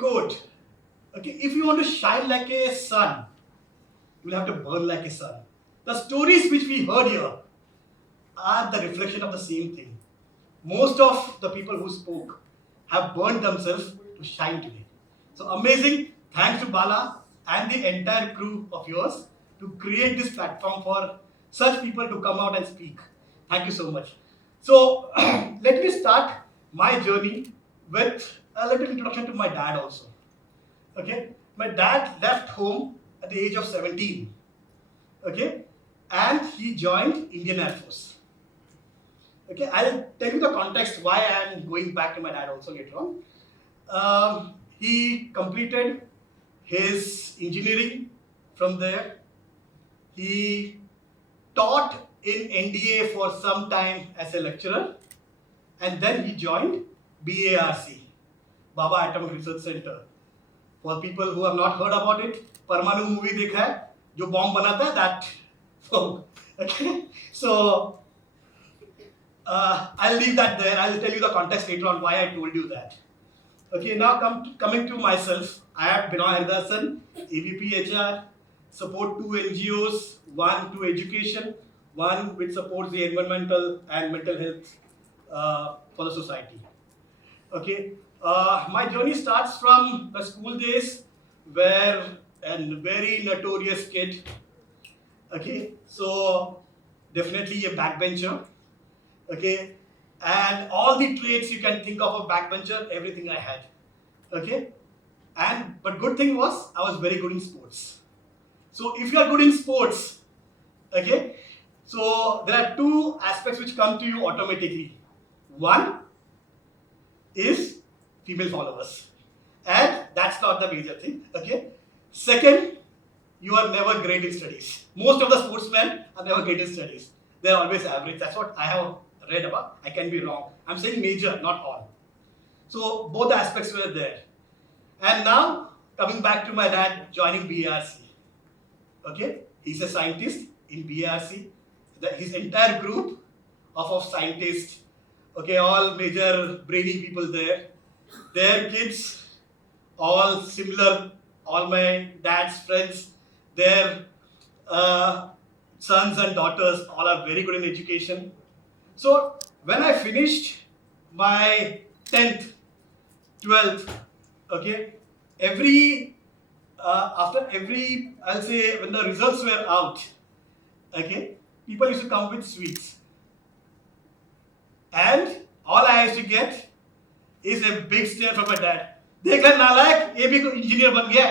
quote. Okay, if you want to shine like a sun, you will have to burn like a sun. The stories which we heard here are the reflection of the same thing. Most of the people who spoke have burned themselves to shine today. So amazing. Thanks to Bala and the entire crew of yours to create this platform for such people to come out and speak. Thank you so much. So let me start my journey with a little introduction to my dad also. Okay, my dad left home at the age of 17. Okay, and he joined Indian Air Force. Okay, I'll tell you the context why I am going back to my dad also later on. He completed his engineering from there. He taught in NDA for some time as a lecturer, and then he joined BARC, Baba Atomic Research Center. For people who have not heard about it, परमाणु movie देखा है, जो bomb बनाता है that. Okay, so I'll leave that there. I'll tell you the context later on why I told you that. Okay, now coming to myself. I am Binoy Haridasan, AVP HR, support 2 NGOs, one to education, one which supports the environmental and mental health for the society. Okay, my journey starts from the school days where a very notorious kid. Okay, so definitely a backbencher. Okay, and all the traits you can think of a backbencher, everything I had. Okay, but good thing was I was very good in sports. So if you are good in sports, okay, so there are two aspects which come to you automatically. One is female followers, and that's not the major thing. Okay, second, you are never great in studies. Most of the sportsmen are never great in studies. They are always average. That's what I have read about. I can be wrong. I'm saying major, not all. So both aspects were there. And now coming back to my dad joining BRC. Okay, he's a scientist in BRC. His entire group of scientists. Okay, all major brainy people there. Their kids, all similar. All my dad's friends, their sons and daughters, all are very good in education. So when I finished my 10th, 12th, okay, I'll say when the results were out, okay, people used to come with sweets. And all I used to get is a big stare from my dad. देख ले नालायक, ये भी कोई engineer बन गया.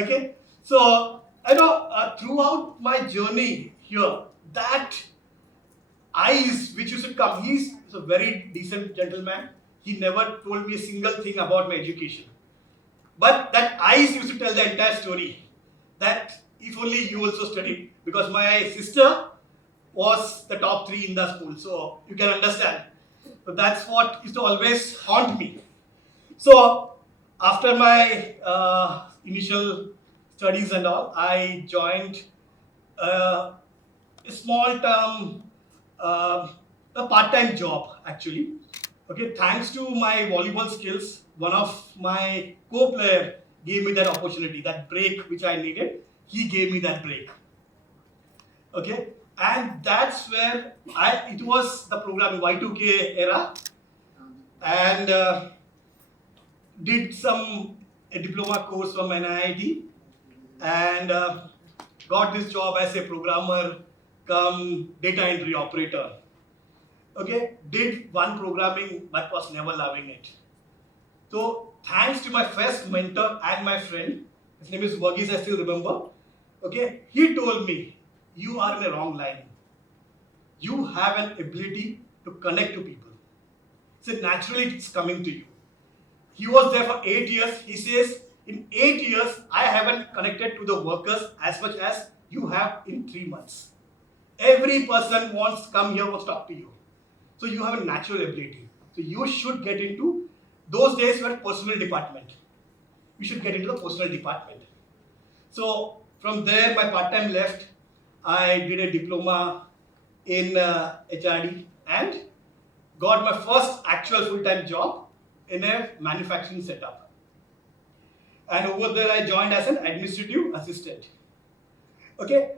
Okay, so I know throughout my journey here, that eyes which used to come, he's a very decent gentleman. He never told me a single thing about my education. But that eyes used to tell the entire story. That if only you also studied. Because my sister was the top 3 in the school. So you can understand. So that's what used to always haunt me. So after my initial studies and all, I joined a small term, a part-time job actually. Okay, thanks to my volleyball skills, one of my co-player gave me that opportunity, that break which I needed. He gave me that break. Okay, and that's where it was the program Y2K era, and did a diploma course from NIIT, and got this job as a programmer come data entry operator. Okay, did one programming but was never loving it. So thanks to my first mentor and my friend, his name is Verghese, I still remember. Okay, he told me, you are in a wrong line. You have an ability to connect to people. He said naturally it's coming to you. He was there for 8 years. He says, in 8 years, I haven't connected to the workers as much as you have in 3 months. Every person wants to come here, wants to talk to you. So you have a natural ability. So you should get into, those days were personal department. You should get into the personal department. So from there, my part-time left. I did a diploma in HRD and got my first actual full-time job in a manufacturing setup. and over there I joined as an administrative assistant. Okay,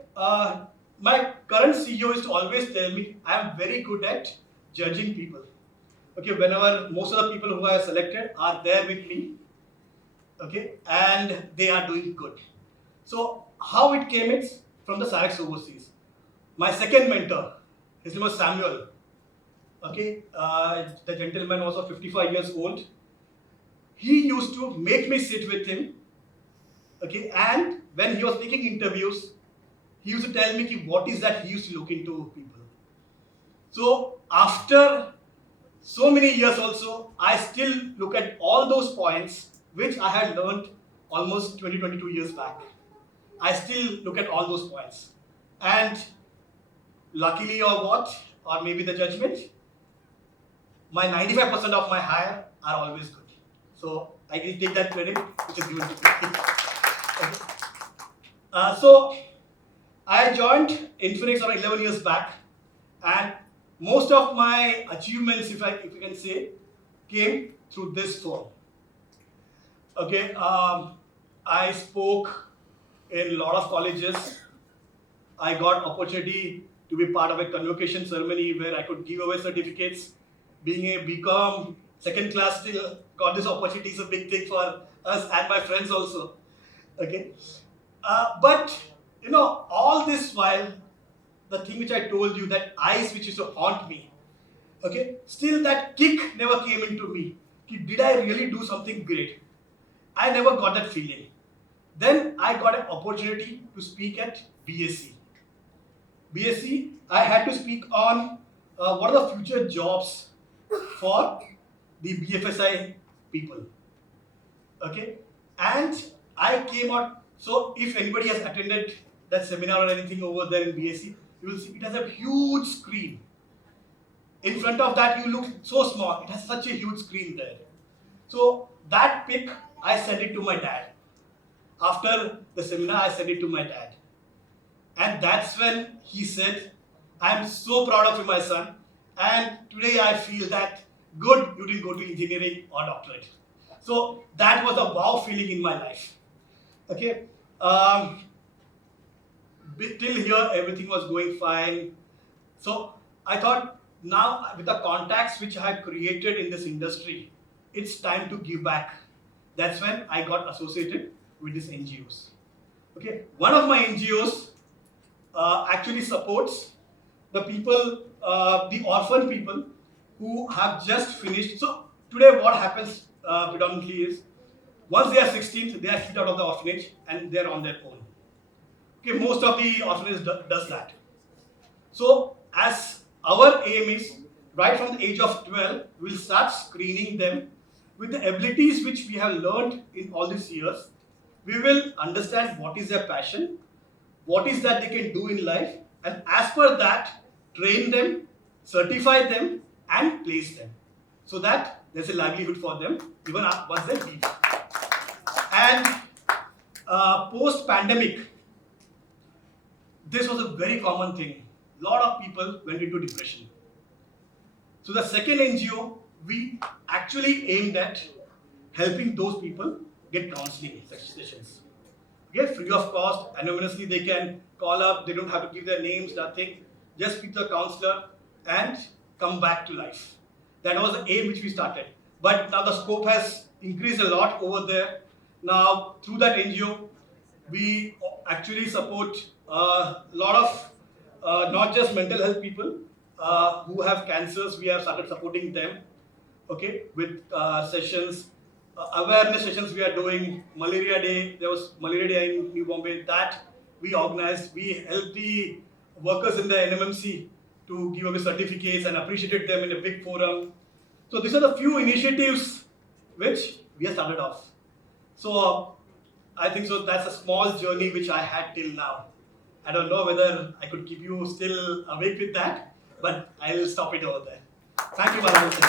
my current CEO used to always tell me I am very good at judging people. Okay, whenever most of the people who I have selected are there with me, okay, and they are doing good. So how it came is from the Sarex overseas. My second mentor, his name was Samuel. Okay, the gentleman was of 55 years old. He used to make me sit with him. Okay, and when he was taking interviews, he used to tell me ki what is that he used to look into people. So after so many years also, I still look at all those points which I had learned almost 22 years back. I still look at all those points. And luckily or what, or maybe the judgment, my 95% of my hire are always good. So I will take that credit which is given to me. Okay. So I joined Infinix around 11 years back, and most of my achievements, if you can say, came through this form. Okay, I spoke in a lot of colleges. I got opportunity to be part of a convocation ceremony where I could give away certificates. Being a Bcom second class, still got this opportunity is a big thing for us and my friends also. Okay, but you know, all this while, the thing which I told you, that eyes which used to haunt me, okay, still that kick never came into me. Did I really do something great? I never got that feeling. Then I got an opportunity to speak at BSc. BSc, I had to speak on what are the future jobs for the BFSI people. Okay, and I came out. So if anybody has attended that seminar or anything over there in BSc, you will see it has a huge screen. In front of that, you look so small. It has such a huge screen there. So that pic, I sent it to my dad. After the seminar, I sent it to my dad. And that's when he said, I'm so proud of you, my son. And today I feel that good you didn't go to engineering or doctorate. So that was a wow feeling in my life. Okay. Till here, everything was going fine. So I thought, now with the contacts which I have created in this industry, it's time to give back. That's when I got associated with these NGOs. Okay, one of my NGOs actually supports the people, the orphan people who have just finished. So today what happens predominantly is, once they are 16, they are kicked out of the orphanage and they are on their own. Okay, most of the orphanage does that. So as our aim is, right from the age of 12, we'll start screening them with the abilities which we have learned in all these years. We will understand what is their passion, what is that they can do in life, and as per that, train them, certify them, and place them, so that there's a livelihood for them even once they leave. And post-pandemic, this was a very common thing. A lot of people went into depression. So the second NGO, we actually aimed at helping those people get counseling sessions. Okay, free of cost, anonymously they can call up, they don't have to give their names, nothing. Just speak to the counselor and come back to life. That was the aim which we started. But now the scope has increased a lot over there. Now through that NGO, we actually support a lot of not just mental health people who have cancers. We have started supporting them, okay, with sessions, awareness sessions we are doing. Malaria Day, there was Malaria Day in New Bombay, that we organized. We helped the workers in the NMMC to give away certificates and appreciated them in a big forum. So these are the few initiatives which we have started off. So I think so that's a small journey which I had till now. I don't know whether I could keep you still awake with that, but I'll stop it over there. Thank you, Balaji.